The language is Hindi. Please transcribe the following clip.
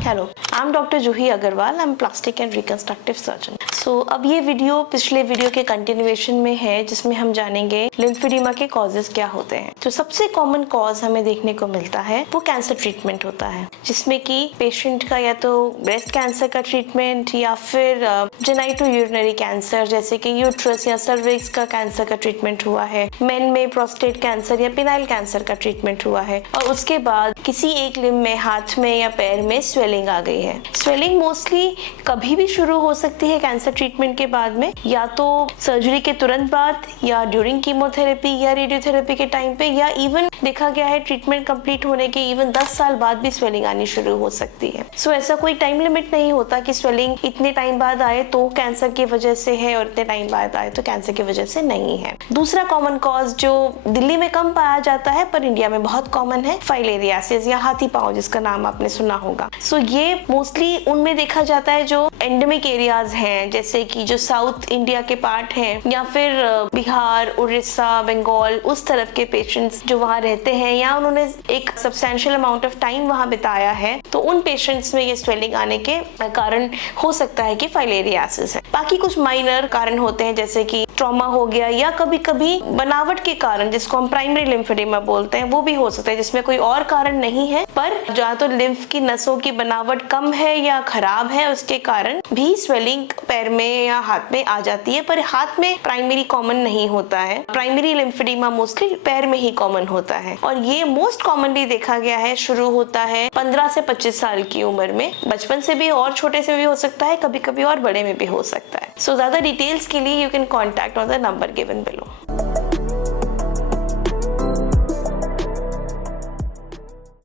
Hello, I am doctor Juhi Agarwal. I am plastic and reconstructive surgeon. अब ये वीडियो पिछले वीडियो के कंटिन्यूएशन में है, जिसमें हम जानेंगे लिम्फेडिमा के कॉजेज क्या होते हैं। तो सबसे कॉमन कॉज हमें देखने को मिलता है वो कैंसर ट्रीटमेंट होता है, जिसमें कि पेशेंट का या तो ब्रेस्ट कैंसर का ट्रीटमेंट या फिर जेनाइटो यूरिनरी कैंसर जैसे कि यूट्रस या सर्विक्स का कैंसर का ट्रीटमेंट हुआ है, मेन में प्रोस्टेट कैंसर या पिनाइल कैंसर का ट्रीटमेंट हुआ है, और उसके बाद किसी एक लिम्ब में, हाथ में या पैर में स्वेलिंग आ गई है। स्वेलिंग मोस्टली कभी भी शुरू हो सकती है कैंसर ट्रीटमेंट के बाद में, या तो सर्जरी के तुरंत बाद, या ड्यूरिंग कीमोथेरेपी या रेडियोथेरेपी के टाइम पे, या इवन देखा गया है ट्रीटमेंट कंप्लीट होने के इवन 10 साल बाद भी स्वेलिंग आनी शुरू हो सकती है। ऐसा कोई टाइम लिमिट नहीं होता कि स्वेलिंग इतने टाइम बाद आए तो कैंसर की वजह से है और इतने टाइम बाद आए तो कैंसर की वजह से नहीं है। दूसरा कॉमन कॉज जो दिल्ली में कम पाया जाता है पर इंडिया में बहुत कॉमन है, फाइलेरियासिस या हाथी पांव, जिसका नाम आपने सुना होगा। ये मोस्टली उनमें देखा जाता है जो एंडेमिक एरियाज हैं, जैसे कि जो साउथ इंडिया के पार्ट हैं या फिर बिहार, उड़ीसा, बंगाल, उस तरफ के पेशेंट्स जो वहाँ रहते हैं या उन्होंने एक सब्सटेंशियल अमाउंट ऑफ टाइम वहाँ बिताया है, तो उन पेशेंट्स में ये स्वेलिंग आने के कारण हो सकता है कि फाइलेरियासिस है। बाकी कुछ माइनर कारण होते हैं, जैसे कि ट्रॉमा हो गया या कभी कभी बनावट के कारण, जिसको हम प्राइमरी लिम्फेडिमा बोलते हैं, वो भी हो सकता है, जिसमें कोई और कारण नहीं है पर या तो लिम्फ की नसों की बनावट कम है या खराब है, उसके कारण भी स्वेलिंग पैर में या हाथ में आ जाती है। पर हाथ में प्राइमरी कॉमन नहीं होता है, प्राइमरी लिम्फेडिमा मोस्टली पैर में ही कॉमन होता है, और ये मोस्ट कॉमनली देखा गया है शुरू होता है 15 से 25 साल की उम्र में। बचपन से भी और छोटे से भी हो सकता है, कभी कभी और बड़े में भी हो सकता है। ज्यादा डिटेल्स के लिए you can contact on the number given below.